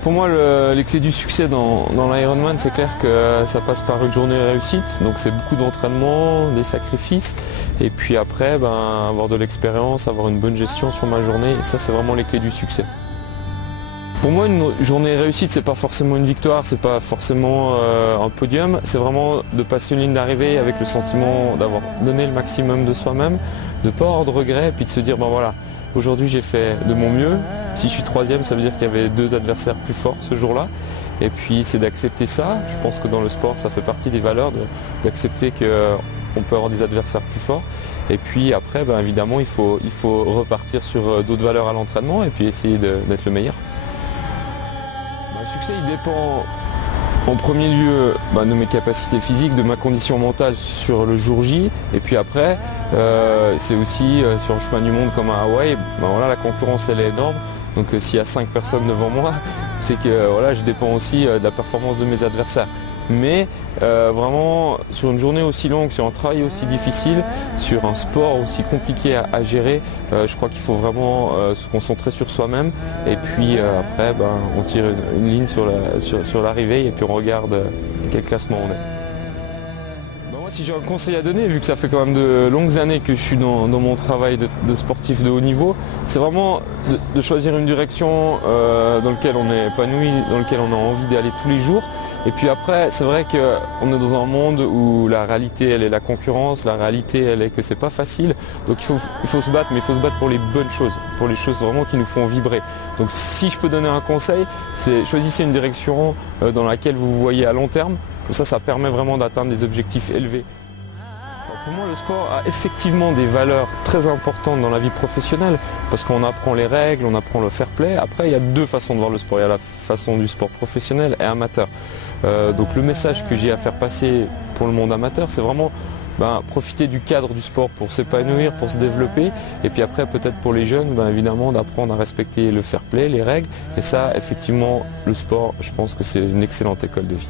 Pour moi, les clés du succès dans l'Ironman, c'est clair que ça passe par une journée réussite. Donc c'est beaucoup d'entraînement, des sacrifices. Et puis après, avoir de l'expérience, avoir une bonne gestion sur ma journée. Et ça, c'est vraiment les clés du succès. Pour moi, une journée réussite, c'est pas forcément une victoire, c'est pas forcément un podium. C'est vraiment de passer une ligne d'arrivée avec le sentiment d'avoir donné le maximum de soi-même, de ne pas avoir de regrets, et puis de se dire, voilà, aujourd'hui j'ai fait de mon mieux. Si je suis troisième, ça veut dire qu'il y avait 2 adversaires plus forts ce jour-là. Et puis c'est d'accepter ça. Je pense que dans le sport, ça fait partie des valeurs d'accepter qu'on peut avoir des adversaires plus forts. Et puis après, évidemment, il faut repartir sur d'autres valeurs à l'entraînement et puis essayer d'être le meilleur. Le succès, il dépend en premier lieu de mes capacités physiques, de ma condition mentale sur le jour J. Et puis après, c'est aussi sur le chemin du monde comme à Hawaï, la concurrence elle est énorme. Donc s'il y a 5 personnes devant moi, c'est que je dépends aussi de la performance de mes adversaires. Mais vraiment, sur une journée aussi longue, sur un travail aussi difficile, sur un sport aussi compliqué à gérer, je crois qu'il faut vraiment se concentrer sur soi-même. Et puis après, on tire une ligne sur l'arrivée et puis on regarde quel classement on est. Moi, si j'ai un conseil à donner, vu que ça fait quand même de longues années que je suis dans mon travail de sportif de haut niveau, c'est vraiment de choisir une direction dans laquelle on est épanoui, dans laquelle on a envie d'aller tous les jours. Et puis après, c'est vrai qu'on est dans un monde où la réalité, elle est la concurrence, la réalité, elle est que c'est pas facile. Donc il faut se battre, mais il faut se battre pour les bonnes choses, pour les choses vraiment qui nous font vibrer. Donc si je peux donner un conseil, c'est choisissez une direction dans laquelle vous vous voyez à long terme. Comme ça permet vraiment d'atteindre des objectifs élevés. Pour moi, le sport a effectivement des valeurs très importantes dans la vie professionnelle parce qu'on apprend les règles, on apprend le fair play. Après, il y a 2 façons de voir le sport. Il y a la façon du sport professionnel et amateur. Donc le message que j'ai à faire passer pour le monde amateur, c'est vraiment profiter du cadre du sport pour s'épanouir, pour se développer. Et puis après, peut-être pour les jeunes, évidemment, d'apprendre à respecter le fair play, les règles. Et ça, effectivement, le sport, je pense que c'est une excellente école de vie.